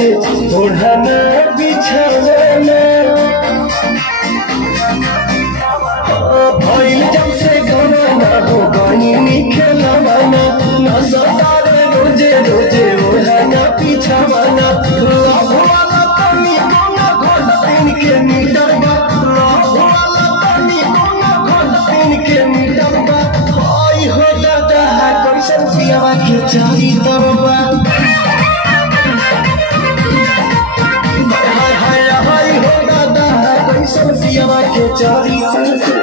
रोजे ओढ़ना बिछाना भइल जब से गाना हो गई खेलवाना नजर रोजे रोजे ओढ़ना बिछाना लव वाला तनी कोना घोट तीन के मीटर बा लव वाला तनी कोना घोट तीन के मीटर बा आई हो दादा कैसन पियावा के चारी तरबा हाय हो दादा कैसन पियावा के चारी तरबा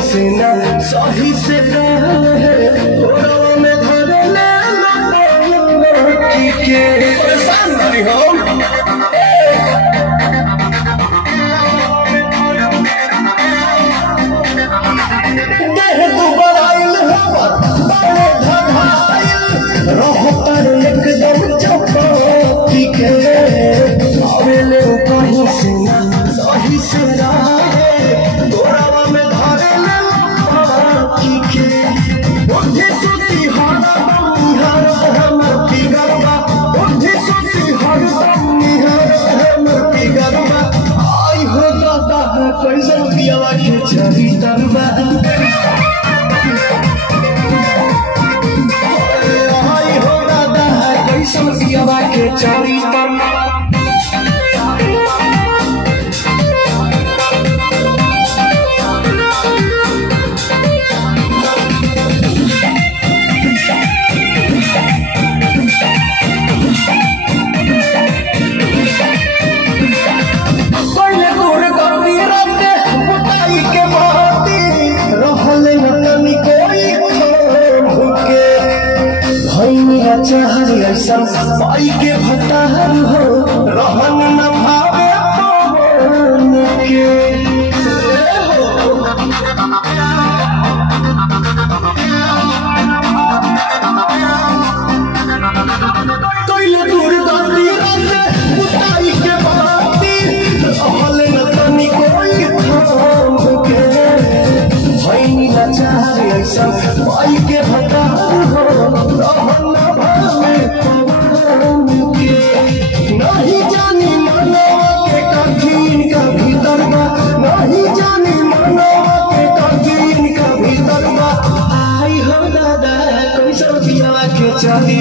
सही से में धर ले के परेशान नहीं हो देह दुबर आइल बड़े धधाइल रहो पर एकदम चौकी के आवेले कहीं से ना सही से रहे गोरावा में धरे ले कैसन पियावा के चारी तरबा आई हो दादा कैसन पियावा के चारी तरबा चाहरी ऐसा पाई के भतार हो रहन न भावे पवन के कोइले दूर दर्दी रहते बुताई के बाती रहल न तनी कोई थाम के भइनी न चाहरी ऐसा पाई के भतार हो रहन नहीं जानी मनवा के कठिन का भीतर बा नहीं जानी मनवा के कठिन का भीतर बा आई हो दादा कैसन पियावा के चारी